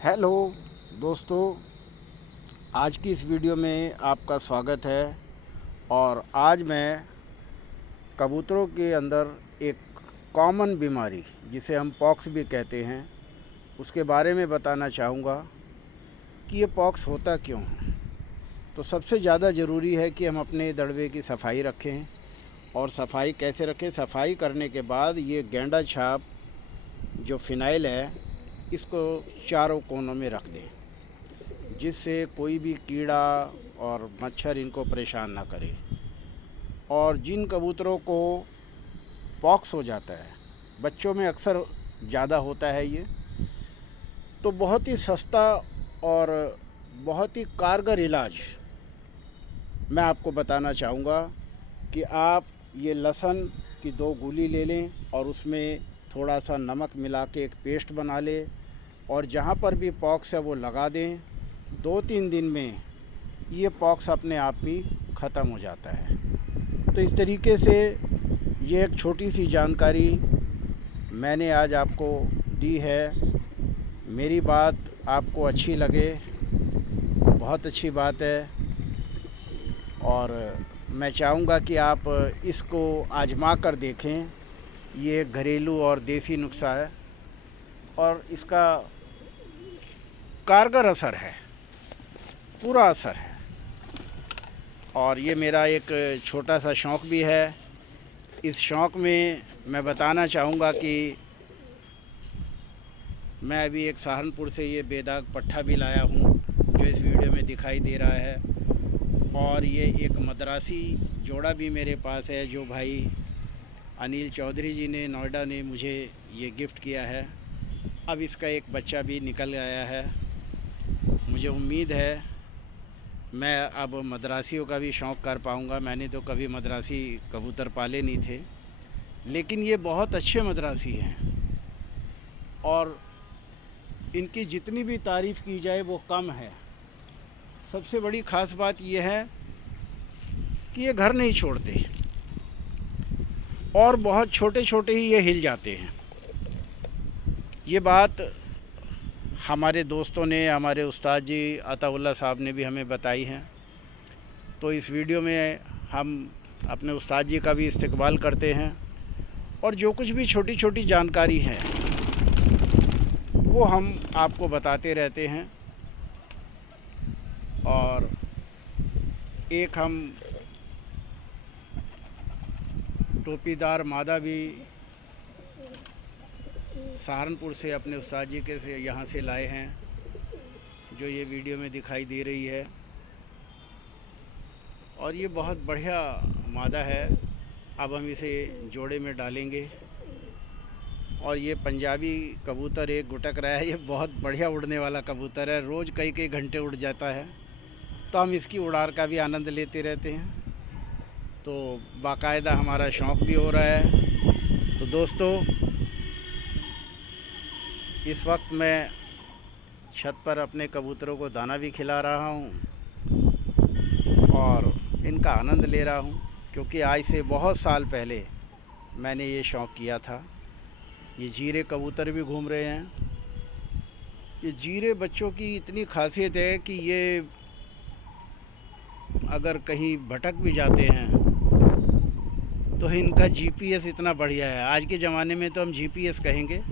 Hello दोस्तों, आज की इस वीडियो में आपका स्वागत है। और आज मैं कबूतरों के अंदर एक कॉमन बीमारी जिसे हम पॉक्स भी कहते हैं उसके बारे में बताना चाहूँगा कि ये पॉक्स होता क्यों है। तो सबसे ज़्यादा ज़रूरी है कि हम अपने दड़बे की सफाई रखें। और सफाई कैसे रखें? सफाई करने के बाद ये गेंडा छाप जो फिनाइल है इसको चारों कोनों में रख दें, जिससे कोई भी कीड़ा और मच्छर इनको परेशान ना करे। और जिन कबूतरों को पॉक्स हो जाता है, बच्चों में अक्सर ज़्यादा होता है ये, तो बहुत ही सस्ता और बहुत ही कारगर इलाज मैं आपको बताना चाहूँगा कि आप ये लहसुन की 2 गोली ले लें और उसमें थोड़ा सा नमक मिला के एक पेस्ट बना लें और जहाँ पर भी पॉक्स है वो लगा दें। 2-3 दिन में ये पॉक्स अपने आप ही ख़त्म हो जाता है। तो इस तरीके से ये एक छोटी सी जानकारी मैंने आज आपको दी है। मेरी बात आपको अच्छी लगे, बहुत अच्छी बात है। और मैं चाहूँगा कि आप इसको आजमा कर देखें। ये घरेलू और देसी नुस्खा है और इसका कारगर असर है, पूरा असर है। और ये मेरा एक छोटा सा शौक़ भी है। इस शौक़ में मैं बताना चाहूँगा कि मैं अभी एक सहारनपुर से ये बेदाग पट्ठा भी लाया हूँ जो इस वीडियो में दिखाई दे रहा है। और ये एक मद्रासी जोड़ा भी मेरे पास है जो भाई अनिल चौधरी जी ने नोएडा ने मुझे ये गिफ्ट किया है। अब इसका एक बच्चा भी निकल आया है। मुझे उम्मीद है मैं अब मद्रासियों का भी शौक़ कर पाऊँगा। मैंने तो कभी मद्रासी कबूतर पाले नहीं थे, लेकिन ये बहुत अच्छे मद्रासी हैं और इनकी जितनी भी तारीफ़ की जाए वो कम है। सबसे बड़ी ख़ास बात यह है कि ये घर नहीं छोड़ते और बहुत छोटे छोटे ही ये हिल जाते हैं। ये बात हमारे दोस्तों ने, हमारे उस्ताद जी अताउल्लाह साहब ने भी हमें बताई है। तो इस वीडियो में हम अपने उस्ताद जी का भी इस्तकबाल करते हैं और जो कुछ भी छोटी छोटी जानकारी है वो हम आपको बताते रहते हैं। और एक हम टोपीदार मादा भी सहारनपुर से अपने उस्ताद जी के से यहाँ से लाए हैं जो ये वीडियो में दिखाई दे रही है। और ये बहुत बढ़िया मादा है। अब हम इसे जोड़े में डालेंगे। और ये पंजाबी कबूतर एक गुटक रहा है। ये बहुत बढ़िया उड़ने वाला कबूतर है, रोज़ कई कई घंटे उड़ जाता है। तो हम इसकी उड़ार का भी आनंद लेते रहते हैं। तो बाकायदा हमारा शौक़ भी हो रहा है। तो दोस्तों, इस वक्त मैं छत पर अपने कबूतरों को दाना भी खिला रहा हूँ और इनका आनंद ले रहा हूँ, क्योंकि आज से बहुत साल पहले मैंने ये शौक़ किया था। ये जीरे कबूतर भी घूम रहे हैं। ये जीरे बच्चों की इतनी खासियत है कि ये अगर कहीं भटक भी जाते हैं तो इनका जीपीएस इतना बढ़िया है। आज के ज़माने में तो हम जीपीएस कहेंगे।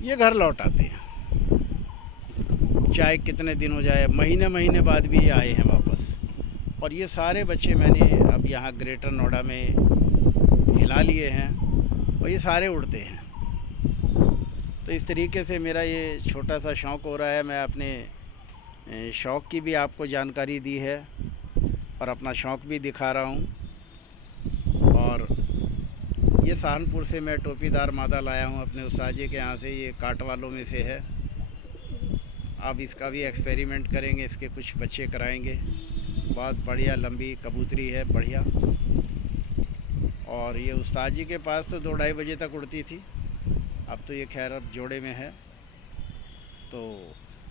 ये घर लौट आते हैं, चाहे कितने दिन हो जाए, महीने महीने बाद भी ये आए हैं वापस। और ये सारे बच्चे मैंने अब यहाँ ग्रेटर नोएडा में हिला लिए हैं और ये सारे उड़ते हैं। तो इस तरीके से मेरा ये छोटा सा शौक़ हो रहा है। मैं अपने शौक़ की भी आपको जानकारी दी है और अपना शौक़ भी दिखा रहा हूँ। और ये सहारनपुर से मैं टोपीदार मादा लाया हूँ अपने उस्ताद जी के यहाँ से। ये काट वालों में से है। अब इसका भी एक्सपेरिमेंट करेंगे, इसके कुछ बच्चे कराएंगे। बहुत बढ़िया लंबी कबूतरी है, बढ़िया। और ये उस्ताद जी के पास तो 2-2:30 बजे तक उड़ती थी। अब तो ये खैर अब जोड़े में है। तो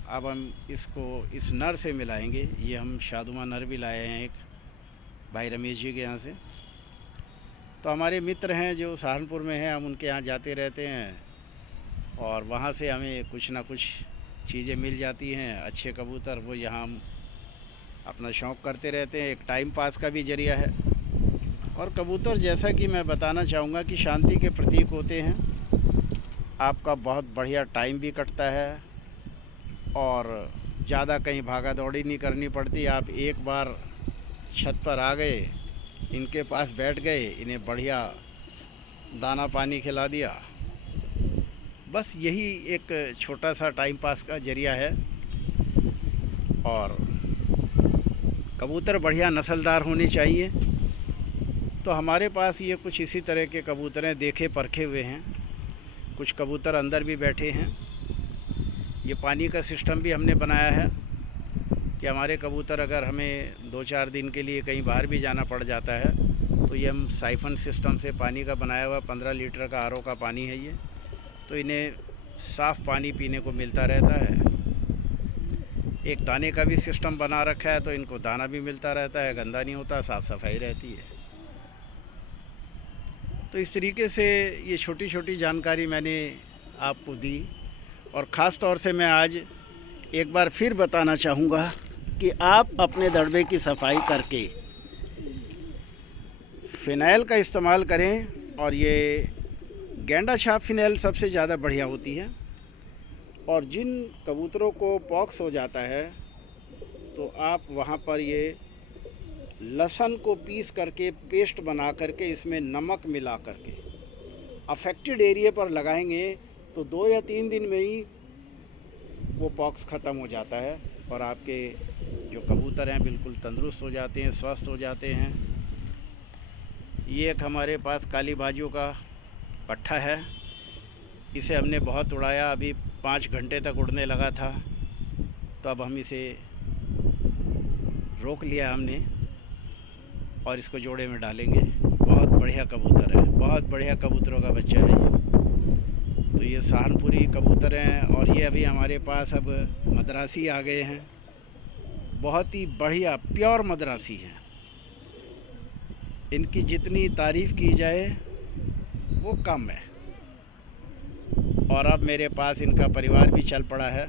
अब हम इसको इस नर से मिलाएंगे। ये हम शादुमा नर भी लाए हैं एक भाई रमेश जी के यहाँ से। तो हमारे मित्र हैं जो सहारनपुर में हैं, हम उनके यहाँ जाते रहते हैं और वहाँ से हमें कुछ ना कुछ चीज़ें मिल जाती हैं। अच्छे कबूतर वो यहाँ हम अपना शौक़ करते रहते हैं, एक टाइम पास का भी ज़रिया है। और कबूतर जैसा कि मैं बताना चाहूँगा कि शांति के प्रतीक होते हैं। आपका बहुत बढ़िया टाइम भी कटता है और ज़्यादा कहीं भागा दौड़ी नहीं करनी पड़ती। आप एक बार छत पर आ गए, इनके पास बैठ गए, इन्हें बढ़िया दाना पानी खिला दिया, बस यही एक छोटा सा टाइम पास का ज़रिया है। और कबूतर बढ़िया नस्लदार होने चाहिए। तो हमारे पास ये कुछ इसी तरह के कबूतर देखे परखे हुए हैं। कुछ कबूतर अंदर भी बैठे हैं। ये पानी का सिस्टम भी हमने बनाया है कि हमारे कबूतर अगर हमें 2-4 दिन के लिए कहीं बाहर भी जाना पड़ जाता है तो ये हम साइफन सिस्टम से पानी का बनाया हुआ 15 लीटर का आरओ का पानी है ये, तो इन्हें साफ़ पानी पीने को मिलता रहता है। एक दाने का भी सिस्टम बना रखा है तो इनको दाना भी मिलता रहता है, गंदा नहीं होता, साफ़ सफाई रहती है। तो इस तरीके से ये छोटी छोटी जानकारी मैंने आपको दी। और ख़ास तौर से मैं आज एक बार फिर बताना चाहूँगा कि आप अपने दड़बे की सफाई करके फ़िनाइल का इस्तेमाल करें। और ये गेंडा छाप फ़िनाइल सबसे ज़्यादा बढ़िया होती है। और जिन कबूतरों को पॉक्स हो जाता है तो आप वहाँ पर ये लहसुन को पीस करके पेस्ट बना करके इसमें नमक मिला करके अफेक्टेड एरिया पर लगाएंगे तो 2 या 3 दिन में ही वो पॉक्स ख़त्म हो जाता है और आपके जो कबूतर हैं बिल्कुल तंदुरुस्त हो जाते हैं, स्वस्थ हो जाते हैं। ये एक हमारे पास काली बाजू का पट्ठा है। इसे हमने बहुत उड़ाया, अभी 5 घंटे तक उड़ने लगा था, तो अब हम इसे रोक लिया हमने और इसको जोड़े में डालेंगे। बहुत बढ़िया कबूतर है, बहुत बढ़िया कबूतरों का बच्चा है ये। तो ये सहारनपुरी कबूतर हैं और ये अभी हमारे पास अब मद्रासी आ गए हैं। बहुत ही बढ़िया प्योर मद्रासी हैं। इनकी जितनी तारीफ़ की जाए वो कम है। और अब मेरे पास इनका परिवार भी चल पड़ा है,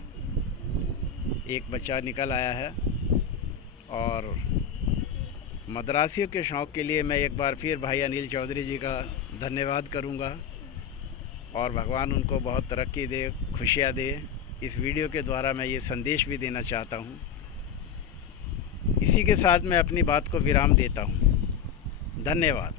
एक बच्चा निकल आया है। और मद्रासियों के शौक़ के लिए मैं एक बार फिर भाई अनिल चौधरी जी का धन्यवाद करूंगा और भगवान उनको बहुत तरक्की दे, खुशियाँ दे। इस वीडियो के द्वारा मैं ये संदेश भी देना चाहता हूँ। इसी के साथ मैं अपनी बात को विराम देता हूँ। धन्यवाद।